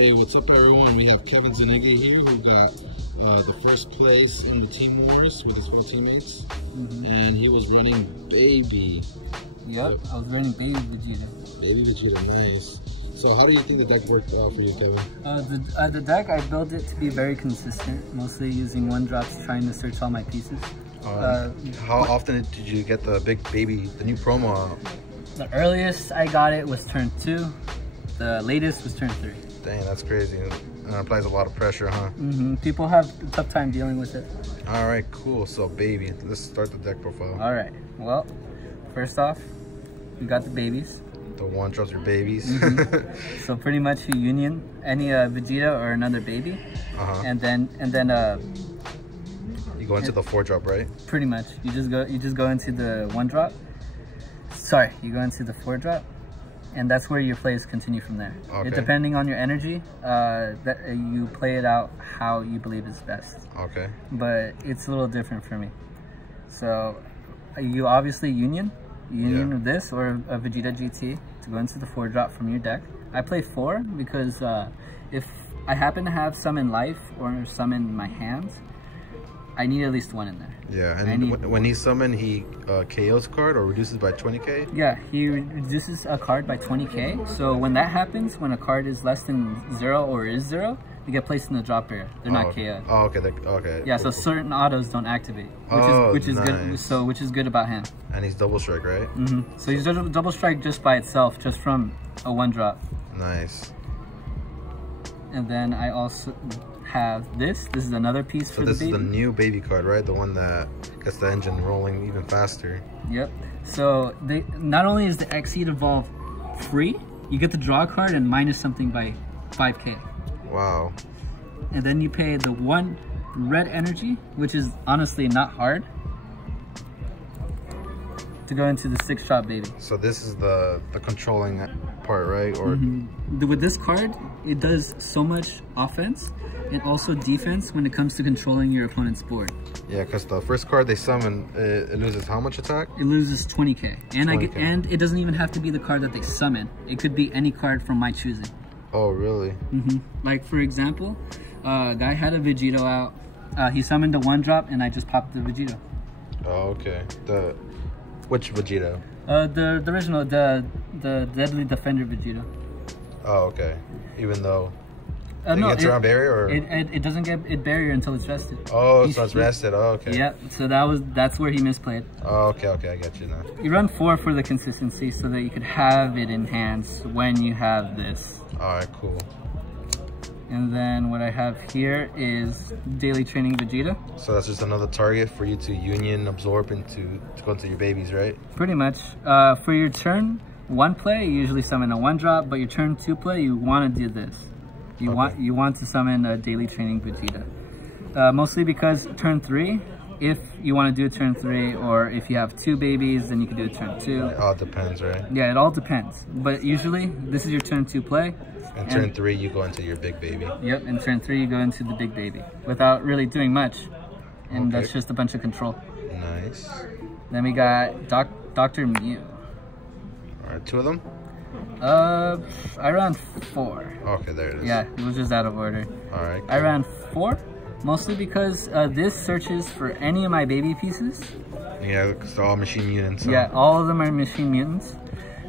Hey, what's up everyone? We have Kevin Zuniga here who got the first place in the Team Wars with his 4 teammates. And he was running Baby. Yep, I was running Baby Vegeta. Baby Vegeta, nice. So how do you think the deck worked out for you, Kevin? The deck, I built it to be very consistent, mostly using 1-drops, trying to search all my pieces. How often did you get the big Baby, the new promo out? The earliest I got it was turn 2. The latest was turn 3. Dang, that's crazy. And it applies a lot of pressure, huh? People have a tough time dealing with it. All right, cool. So Baby, let's start the deck profile. All right. Well, first off, we got the babies. The 1-drops your babies. So pretty much you union any Vegeta or another baby, and then you go into the 4-drop, right? Pretty much. You just go into the 1-drop. Sorry, you go into the 4-drop, and that's where your plays continue from there. Okay. Depending on your energy, that you play it out how you believe is best. Okay. But it's a little different for me. So you obviously union with this or a Vegeta GT to go into the 4-drop from your deck. I play 4 because if I happen to have some in life or some in my hands, I need at least 1 in there. Yeah, and when he summons, he KOs card or reduces by 20k? Yeah, he reduces a card by 20k. So when that happens, when a card is less than 0 or is 0, you get placed in the drop area. They're not KO'd. Oh, okay. Okay. Yeah, so certain autos don't activate, which is good. So which is good about him. And he's double strike, right? So he's double strike just by itself, just from a 1-drop. Nice. And then I also have this. This is another piece for the baby. So this is the new baby card, right? The one that gets the engine rolling even faster. Yep. So not only is the Exceed Evolve free, you get the draw card and minus something by 5k. Wow. And then you pay the 1 red energy, which is honestly not hard, to go into the 6-drop baby. So this is the controlling part, right? Or with this card, it does so much offense and also defense when it comes to controlling your opponent's board. Yeah, because the first card they summon, it loses how much attack? It loses 20k. And 20K. And it doesn't even have to be the card that they summon. It could be any card from my choosing. Oh, really? Like, for example, guy had a Vegito out. He summoned a 1-drop, and I just popped the Vegito. Oh, okay. Which Vegito? The original, the Deadly Defender Vegito. Oh, okay. Even though no, it gets around barrier, or it doesn't get barrier until it's rested. Oh, so it's rested. Oh, okay. Yep. So that's where he misplayed. Oh, okay. I get you now. You run 4 for the consistency, so that you could have it in hands when you have this. All right, cool. And then what I have here is Daily Training Vegeta. So that's just another target for you to union, absorb, and to go into your babies, right? Pretty much. For your turn 1 play, you usually summon a 1-drop, but your turn 2 play, you want to do this. You want to summon a Daily Training Vegeta. Mostly because turn 3, if you want to do a turn 3, or if you have 2 babies, then you can do a turn 2. It all depends, right? Yeah, it all depends. But usually, this is your turn 2 play. And turn 3, you go into your big baby. Yep, in turn 3, you go into the big baby without really doing much. And that's just a bunch of control. Nice. Then we got Dr. Mew. All right, 2 of them? I ran 4. Okay, there it is. Yeah, it was just out of order. All right. Cool. I ran 4, mostly because this searches for any of my baby pieces. Yeah, because they're all machine mutants. Yeah, all of them are machine mutants.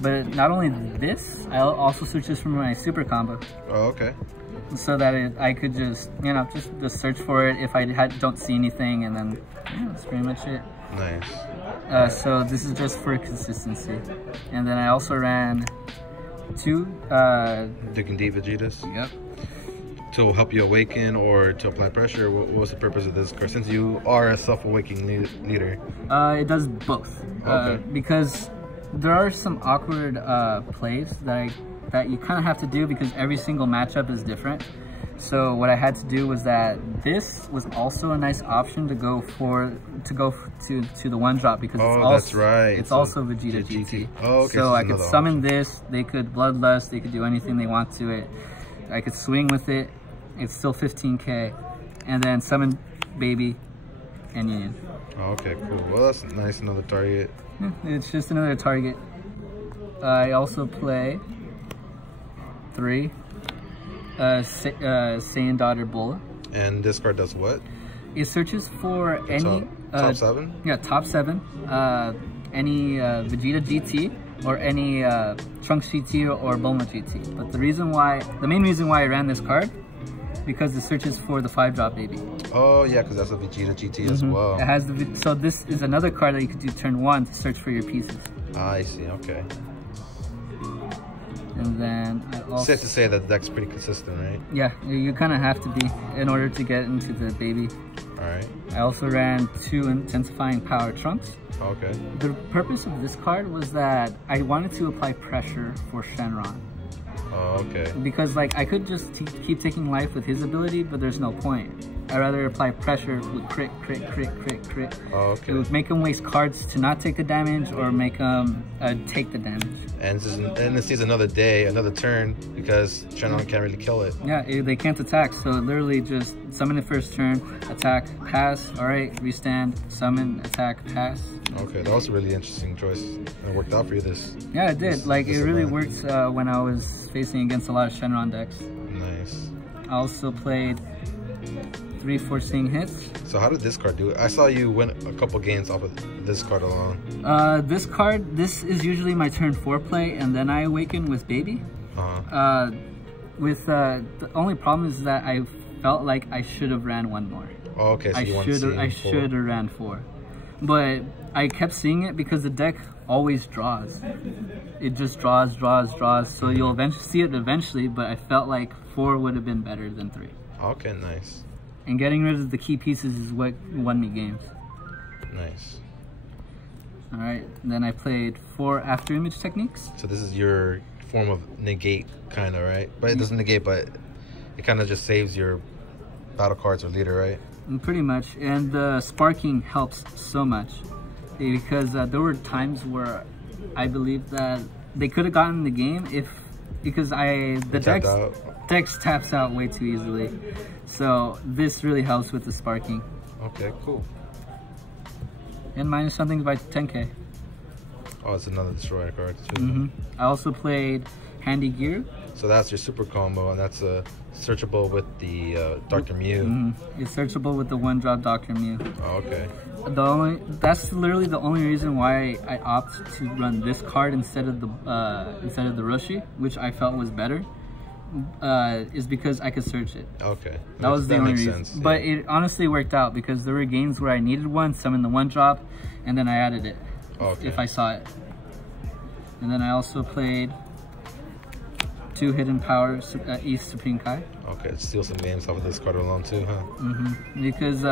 But not only this, I also search this for my super combo. Oh, okay. So that I could just, just search for it if I don't see anything, and then that's pretty much it. Nice. So this is just for consistency. And then I also ran 2 Digging Deep Vegetas? Yep. To help you awaken or to apply pressure? What was the purpose of this card, since you are a self-awakening leader? It does both. Okay. Because there are some awkward plays that you kind of have to do because every single matchup is different. So what I had to do was that this was also a nice option to go to the 1-drop because it's also Vegeta GT. Oh, okay. So I could summon this, they could Bloodlust, they could do anything they want to it. I could swing with it. It's still 15k, and then summon Baby and Union. Okay, cool. Well, that's nice. Another target. It's just another target. I also play 3 Saiyan Daughter Bola. And this card does what? It searches for any top 7? Yeah, top 7. Any Vegeta GT or any Trunks GT or Bulma GT. But the main reason why I ran this card, because it searches for the 5-drop baby. Oh yeah, because that's a Vegeta GT as well. It has so this is another card that you could do turn 1 to search for your pieces. I see. Okay. And then I also... Safe to say that the deck's pretty consistent, right? Yeah, you kind of have to be in order to get into the baby. Alright. I also ran 2 Intensifying Power Trunks. Okay. The purpose of this card was that I wanted to apply pressure for Shenron. Oh, okay. Because like I could just keep taking life with his ability, but there's no point. I'd rather apply pressure with crit. Oh, okay. It would make him waste cards to not take the damage or make him take the damage. And this sees another day, another turn, because Shenron can't really kill it. Yeah, they can't attack, so literally just summon the first turn, attack, pass, alright, restand, summon, attack, pass. Okay, that was a really interesting choice. It worked out for you Yeah, it did. Like, it really worked when I was facing against a lot of Shenron decks. Nice. I also played 3 Forcing Hits. So how did this card do it? I saw you win a couple games off of this card alone. This is usually my turn 4 play, and then I awaken with Baby. The only problem is that I felt like I should have ran 1 more. Oh, okay, so I should have ran 4. But I kept seeing it because the deck always draws. It just draws. So you'll eventually see it eventually, but I felt like 4 would have been better than 3. Okay, nice. And getting rid of the key pieces is what won me games. Nice. Alright, then I played 4 After Image Techniques. So this is your form of negate, kind of, right? But it doesn't negate, but it kind of just saves your battle cards or leader, right? Pretty much. And the sparking helps so much. Because there were times where I believe that they could have gotten the game because the dex taps out way too easily. So this really helps with the sparking. Okay, cool. And minus something by 10k. Oh, it's another destroyer card too. I also played Handy Gear. So that's your super combo, and that's searchable with the Dr. Mew. It's searchable with the 1-drop Dr. Mew. Oh, okay. That's literally the only reason why I opt to run this card instead of the Roshi, which I felt was better. Is because I could search it. Okay. That was the only reason. Sense, yeah. But it honestly worked out because there were games where I needed one, summon the 1-drop, and then I added it if I saw it. And then I also played 2 Hidden Power East Supreme Kai. Okay, steal some games off of this card alone too, huh? Because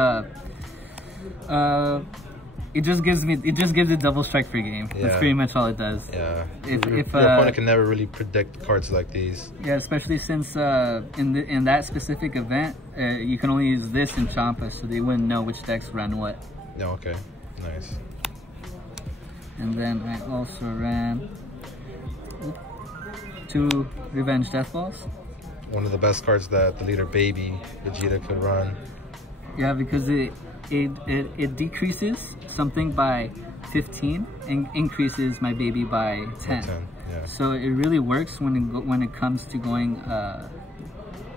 it just gives a double strike free game. Yeah. That's pretty much all it does. Yeah. If your opponent can never really predict cards like these. Yeah, especially since in that specific event, you can only use this in Champa, so they wouldn't know which decks run what. Yeah. Okay. Nice. And then I also ran 2 Revenge Death Balls. One of the best cards that the leader Baby Vegeta could run. Yeah, because it decreases something by 15 and increases my baby by 10. Yeah. So it really works when it comes to going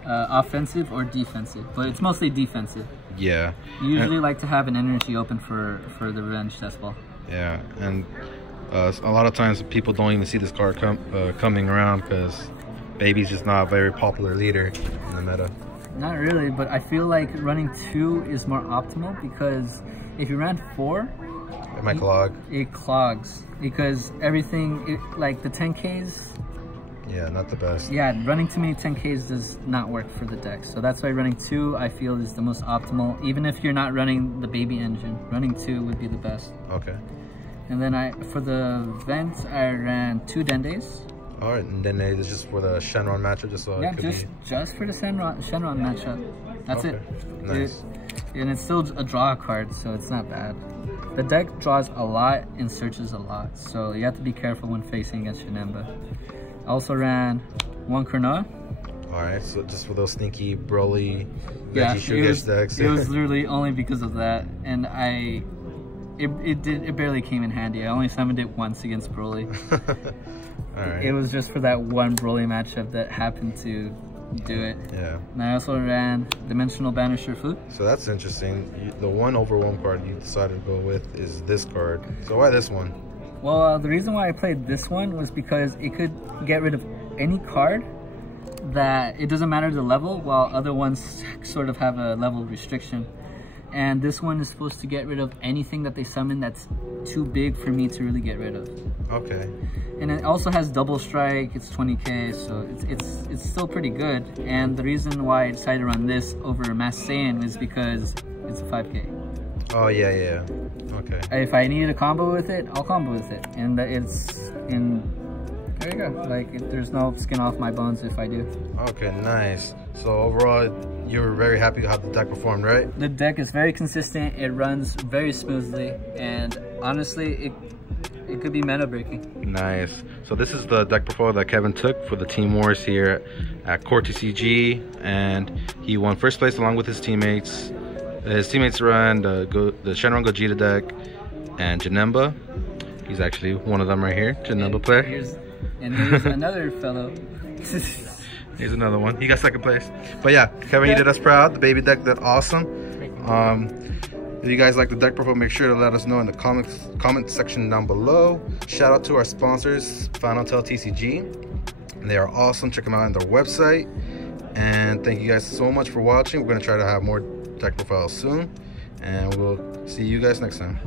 offensive or defensive, but it's mostly defensive. Yeah. You usually like to have an energy open for the Revenge Death Ball. Yeah, and a lot of times people don't even see this card coming around because Baby's just not a very popular leader in the meta. Not really, but I feel like running 2 is more optimal because if you ran 4, it might clog. It clogs because everything, like the 10Ks. Yeah, not the best. Yeah, running too many 10Ks does not work for the deck. So that's why running 2 I feel is the most optimal. Even if you're not running the Baby engine, running 2 would be the best. Okay. And then for the vent, I ran 2 Dendays. Alright, and then it's just for the Shenron matchup, just so it could just for the Shenron matchup. That's it. Nice. And it's still a draw card, so it's not bad. The deck draws a lot and searches a lot, so you have to be careful when facing against Janemba. I also ran 1 Cronoa. Alright, so just for those sneaky, Broly, Veggie Sugar decks. It was literally only because of that, and it barely came in handy. I only summoned it once against Broly. All right. It was just for that one Broly matchup that happened to do it. Yeah. And I also ran Dimensional Banisher Food. So that's interesting. The 1/1 card you decided to go with is this card. So why this one? Well, the reason why I played this one was because it could get rid of any card that it doesn't matter the level, while other ones sort of have a level restriction. And this one is supposed to get rid of anything that they summon that's too big for me to really get rid of. Okay. And it also has double strike. It's 20k, so it's still pretty good. And the reason why I decided to run this over Mass Saiyan is because it's a 5k. Oh yeah. Okay. If I needed a combo with it, I'll combo with it. And it's in. There you go. Like there's no skin off my bones if I do. Okay, nice. So overall, you were very happy how the deck performed, right? The deck is very consistent. It runs very smoothly, and honestly, it could be meta breaking. Nice. So this is the deck portfolio that Kevin took for the Team Wars here at CoreTCG, and he won first place along with his teammates. His teammates run the Shenron Gogeta deck and Janemba. He's actually one of them right here, Janemba player. Here's another fellow. Here's another one. He got second place. But yeah, Kevin, you did us proud. The baby deck did awesome. If you guys like the deck profile, make sure to let us know in the comment section down below. Shout out to our sponsors, Final Tell TCG. They are awesome. Check them out on their website. And thank you guys so much for watching. We're going to try to have more deck profiles soon. And we'll see you guys next time.